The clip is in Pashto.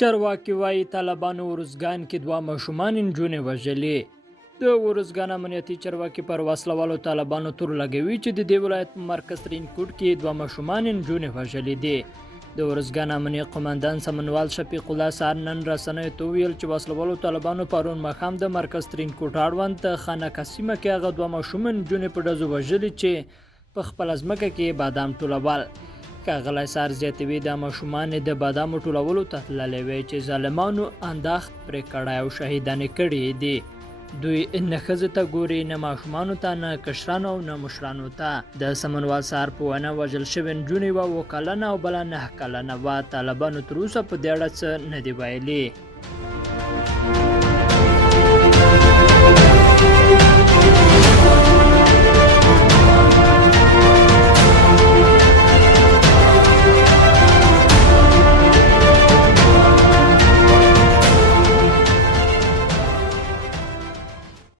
چارواکي وایي طالبانو ارزګان کې 2 ماشومان نجونې وژلې. د ارزګان امنیتي چارواکي پر وسله والو طالبانو تور لګوي چې د دې ولایت په مرکز ترینکوټ کې 2 ماشومان نجونې وژلې دي. د ارزګان امنیه قومندان سمنوال شفیق الله سار نن رسنیو ته ویل چې وسله والو طالبانو پرون ماښام د مرکز ترینکوټ اړوند د خانه قسیمه کې هغه 2 ماشومان نجونې په ډزو وژلې چې په خپل ځمکه کې بادام ټولول. ښاغلی سار زیاتوي د ماشومان د بادامو ټولولو ته تللی وی چې ظالمانو انداخت پرې کړی او شهیدانې کړي دي. دوی نه ښځو ته ګوري، نه ماشومانو ته، نه کشرانو او نه مشرانو ته. د سمنوال سار په وینا وژل شوې نجونې یوه 7 کلنه او بله 9 کلنه وه. طالبانو تر اوسه په دې اړه څه نه دي ویلي.